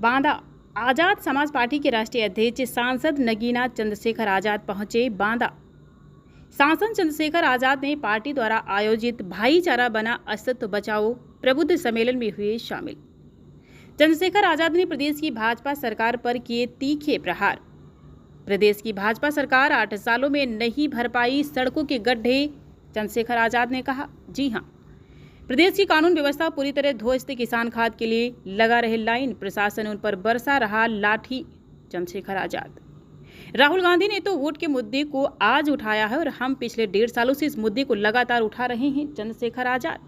Banda. Azad Samaj party के राष्ट्रीय अध्यक्ष सांसद नगीना चंद्रशेखर आजाद पहुंचे बांदा। सांसद चंद्रशेखर आजाद ने पार्टी द्वारा आयोजित भाईचारा बना अस्तित्व बचाओ प्रबुद्ध सम्मेलन में हुए शामिल। चंद्रशेखर आजाद ने प्रदेश की भाजपा सरकार पर किए तीखे प्रहार। प्रदेश की भाजपा सरकार 8 सालों में नहीं भर पाई सड़कों के गड्ढे। चंद्रशेखर आजाद ने कहा, जी हां, प्रदेश की कानून व्यवस्था पूरी तरह ध्वस्त। किसान खाद के लिए लगा रहे लाइन, प्रशासन उन पर बरसा रहा लाठी। चंद्रशेखर आजाद। राहुल गांधी ने तो वोट के मुद्दे को आज उठाया है और हम पिछले 1.5 सालों से इस मुद्दे को लगातार उठा रहे हैं। चंद्रशेखर आजाद।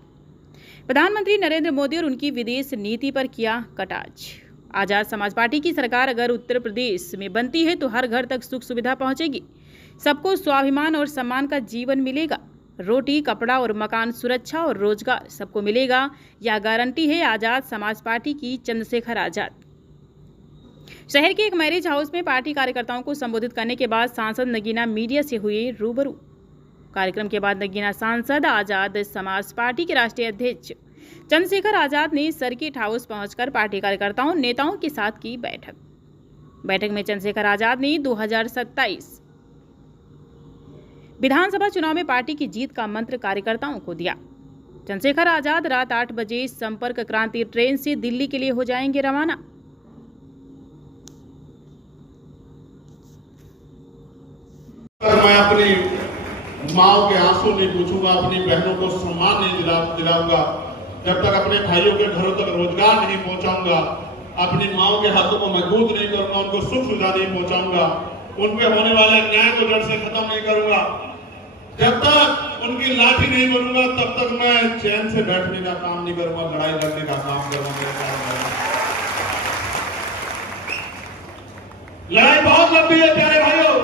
प्रधानमंत्री नरेंद्र मोदी और उनकी विदेश नीति पर किया कटाक्ष। आजाद समाज पार्टी की सरकार अगर उत्तर प्रदेश में बनती है तो हर घर तक सुख सुविधा पहुंचेगी, सबको स्वाभिमान और सम्मान का जीवन मिलेगा, रोटी, कपड़ा और मकान, सुरक्षा और रोजगार सबको मिलेगा। यह गारंटी है आजाद समाज पार्टी की। चंद्रशेखर आजाद। शहर के एक मैरिज हाउस में पार्टी कार्यकर्ताओं को संबोधित करने के बाद सांसद नगीना मीडिया से हुए रूबरू। कार्यक्रम के बाद नगीना सांसद आजाद समाज पार्टी के राष्ट्रीय अध्यक्ष चंद्रशेखर आजाद ने सर्किट हाउस पहुंचकर पार्टी कार्यकर्ताओं नेताओं के साथ की बैठक में चंद्रशेखर आजाद ने 2027 विधानसभा चुनाव में पार्टी की जीत का मंत्र कार्यकर्ताओं को दिया। चंद्रशेखर आजाद रात 8 बजे संपर्क क्रांति ट्रेन से दिल्ली के लिए हो जाएंगे रवाना। मैं अपनी माओ के आंसू नहीं पूछूंगा, अपनी बहनों को सम्मान नहीं दिलाऊंगा, जब तक अपने भाइयों के घरों तक रोजगार नहीं पहुंचाऊंगा, अपनी माओ के हाथों को मजबूत नहीं करूंगा, उनको सुख सुविधा नहीं पहुंचाऊंगा, उन पे होने वाले अन्याय को जड़ से खत्म नहीं करूंगा, जब तक उनकी लाठी नहीं बनूंगा तब तक मैं चैन से बैठने का काम नहीं करूंगा, लड़ाई लड़ने का काम करूंगा। लड़ाई बहुत लंबी है प्यारे भाइयों।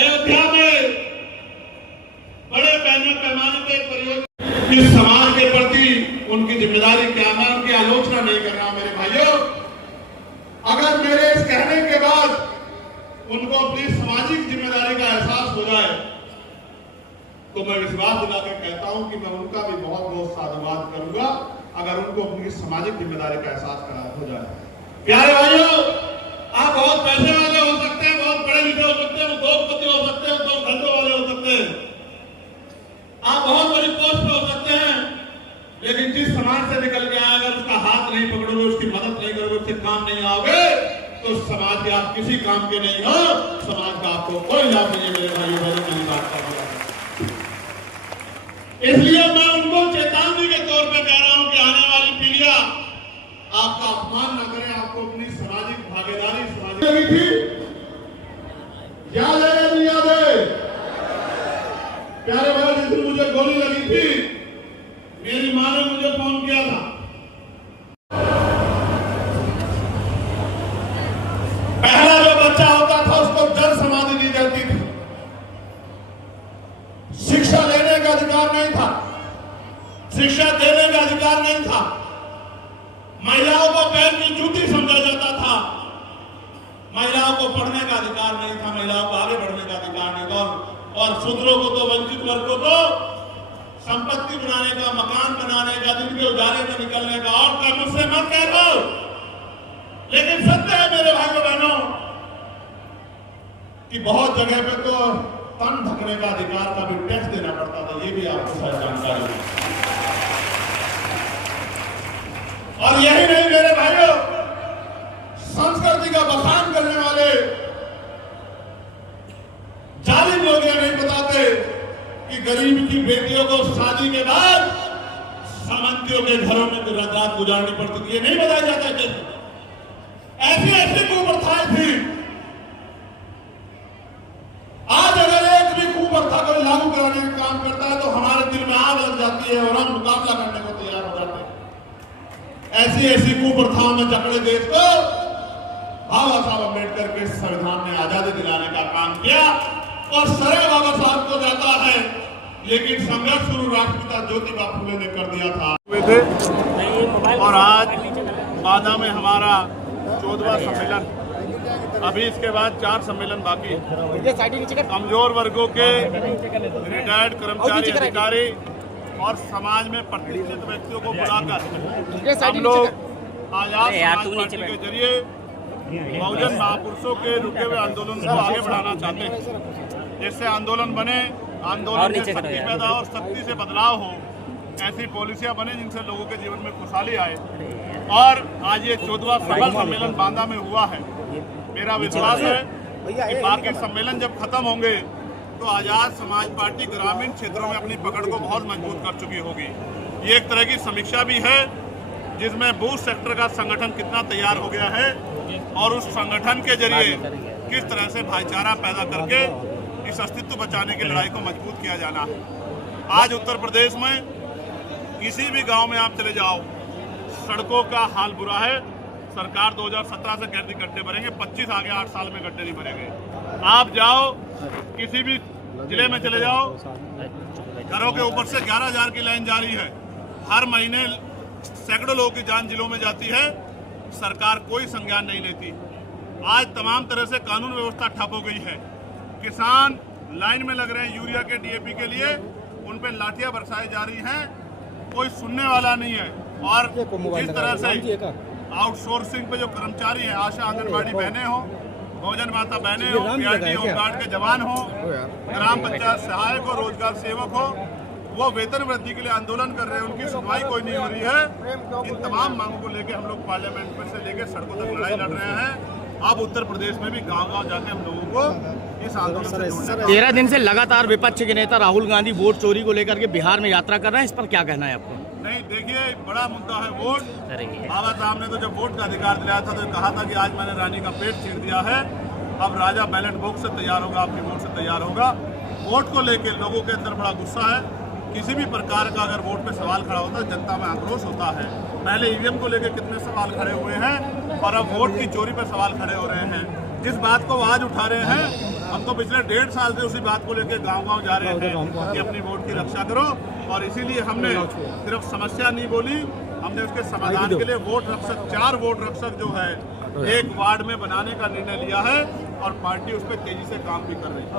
अयोध्या में बड़े पैमाने पे परियोजना, इस समाज के प्रति उनकी जिम्मेदारी क्या, मैं उनकी आलोचना नहीं कर रहा मेरे भाइयों। अगर मेरे इस कहने के बाद उनको अपनी सामाजिक जिम्मेदारी का एहसास हो जाए तो मैं विश्वास दिलाकर कहता हूं कि मैं उनका भी बहुत बहुत साधुवाद करूंगा अगर उनको अपनी सामाजिक जिम्मेदारी का एहसास हो जाए। प्यारे भाइयों, आप बहुत पैसे वाले हो सकते हैं, बहुत पढ़े लिखे हो सकते हैं, उद्योगपति हो सकते हैं, उद्योग धंधों वाले हो सकते हैं, आप बहुत बड़ी पोस्ट पे हो सकते हैं, लेकिन जिस समाज से निकल के आए अगर उसका हाथ नहीं पकड़ोगे, उसकी मदद नहीं करोगे, उससे काम नहीं आओगे तो समाज के आप किसी काम के नहीं हो, समाज का आपको कोई लाभ नहीं है मेरे भाइयों बहनों। मेरी बात कर रहा हूं, इसलिए मैं उनको चेतावनी के तौर पे कह रहा हूं कि आने वाली पीढ़ियां आपका अपमान न करें, आपको अपनी सामाजिक भागीदारी लगी थी, याद है नहीं याद है प्यारे भाई, जिस दिन मुझे गोली लगी थी मेरी मां ने मुझे फोन किया था। पहला जो बच्चा होता था उसको जड़ समाधि दी जाती थी, शिक्षा लेने का अधिकार नहीं था, शिक्षा देने का अधिकार नहीं था, महिलाओं को पैर की जूती समझा जाता था, महिलाओं को पढ़ने का अधिकार नहीं था, महिलाओं को आगे बढ़ने का अधिकार नहीं था, और शूद्रों को तो, वंचित वर्ग को तो संपत्ति बनाने का, मकान बनाने का, दिन के उजाले में निकलने का, और क्या मुझसे मत कह दो, लेकिन सत्य है मेरे भाइयों बहनों कि बहुत जगह पे तो तन ढकने का अधिकार का भी टैक्स देना पड़ता था, ये भी आपको शायद जानकारी है। और यही नहीं मेरे भाइयों, संस्कृति का बखान करने वाले जालिम लोग ये नहीं बताते कि गरीब की बेटियों को शादी के बाद सामंतियों के घरों में रात गुजारनी पड़ती थी, ये नहीं बताया जाता कि ऐसी ऐसी कुप्रथाएं थी। आज अगर एक भी कुप्रथा को लागू कराने का काम करता है तो हमारे दिल में आग लग जाती है और हम मुकाबला करने को तैयार हो जाते हैं। ऐसी ऐसी कुप्रथाओं में जकड़े देश को बाबा साहब अम्बेडकर के संविधान ने आजादी दिलाने का काम किया और श्रेय बाबा साहब को जाता है, लेकिन संघर्ष शुरू राष्ट्रपिता ज्योतिबा फुले ने कर दिया था। और आज बांदा में हमारा 14वां सम्मेलन, अभी इसके बाद 4 सम्मेलन बाकी। कमजोर वर्गों के रिटायर्ड कर्मचारी, अधिकारी और समाज में प्रतिष्ठित व्यक्तियों को बुलाकर हम लोग आजाद समाज पार्टी के जरिए बहुजन महापुरुषों के रुके हुए आंदोलन को आगे बढ़ाना चाहते हैं। जिससे आंदोलन बने, आंदोलन से शक्ति पैदा हो, शक्ति से बदलाव हो, ऐसी पॉलिसियां बने जिनसे लोगों के जीवन में खुशहाली आए। और आज ये 14वां सफल सम्मेलन बांदा में हुआ है। मेरा विश्वास है कि बाकी सम्मेलन जब खत्म होंगे तो आजाद समाज पार्टी ग्रामीण क्षेत्रों में अपनी पकड़ को बहुत मजबूत कर चुकी होगी। ये एक तरह की समीक्षा भी है जिसमें बूथ सेक्टर का संगठन कितना तैयार हो गया है और उस संगठन के जरिए किस तरह से भाईचारा पैदा करके इस अस्तित्व बचाने की लड़ाई को मजबूत किया जाना है। आज उत्तर प्रदेश में किसी भी गांव में आप चले जाओ, सड़कों का हाल बुरा है। सरकार 2017 से कहती गड्ढे भरेंगे, 25 आगे 8 साल में गड्ढे नहीं भरेंगे। आप जाओ किसी भी जिले में चले जाओ, घरों के ऊपर से 11,000 की लाइन जारी है। हर महीने सैकड़ों लोगों की जान जिलों में जाती है, सरकार कोई संज्ञान नहीं लेती। आज तमाम तरह से कानून व्यवस्था ठप हो गई है। किसान लाइन में लग रहे हैं यूरिया के, डीएपी के लिए, उन पे लाठियां बरसाई जा रही हैं, कोई सुनने वाला नहीं है। और जिस तरह से आउटसोर्सिंग पे जो कर्मचारी है, आशा आंगनबाड़ी बहनें हो, बहुजन माता बहनें हो, पीआरटी होमगार्ड के जवान हो, ग्राम पंचायत सहायक हो, रोजगार सेवक हो, वो वेतन वृद्धि के लिए आंदोलन कर रहे हैं, उनकी सुनवाई कोई नहीं हो रही है। इन तमाम मांगों को लेकर हम लोग पार्लियामेंट में से लेकर सड़कों तक लड़ाई लड़ रहे हैं। अब उत्तर प्रदेश में भी गांव-गांव जाके हम लोगों को इस आंदोलन से जोड़ना है। 13 दिन से लगातार विपक्ष के नेता राहुल गांधी वोट चोरी को लेकर के बिहार में यात्रा कर रहे हैं, इस पर क्या कहना है आपको? नहीं, देखिए, बड़ा मुद्दा है वोट। बाबा साहब ने तो जब वोट का अधिकार दिलाया था तो कहा था कि आज मैंने रानी का पेट चीर दिया है, अब राजा बैलेट बॉक्स से तैयार होगा, आपकी वोट से तैयार होगा। वोट को लेकर लोगों के अंदर बड़ा गुस्सा है। किसी भी प्रकार का अगर वोट पे सवाल खड़ा होता है, जनता में आक्रोश होता है। पहले ईवीएम को लेकर कितने सवाल खड़े हुए हैं और अब वोट की चोरी पे सवाल खड़े हो रहे हैं। जिस बात को आज उठा रहे हैं, हम तो पिछले 1.5 साल से उसी बात को लेकर गांव-गांव जा रहे हैं कि अपनी वोट की रक्षा करो। और इसीलिए हमने सिर्फ समस्या नहीं बोली, हमने उसके समाधान के लिए वोट रक्षक, 4 वोट रक्षक जो है एक वार्ड में बनाने का निर्णय लिया है और पार्टी उस पर तेजी से काम भी कर रही है।